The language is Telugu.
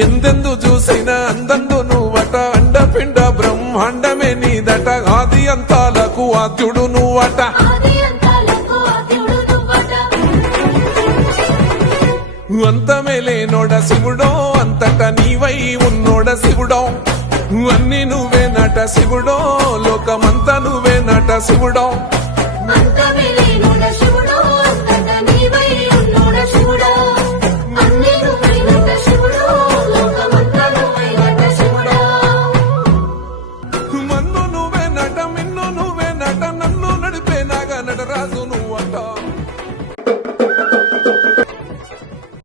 ఎందెందు చూసిన అందందు నువ్వట అండపిండ బ్రహ్మాండమే నీదట ఆది అంతాలకు ఆద్యుడు నువ్వట అంతమే లేనోడ శివుడో అంతట నీవై ఉన్నోడ శివుడో అన్ని నువ్వే నట శివుడో లోకమంతా నువ్వే నట శివుడో అంతమే లేనోడ శివుడో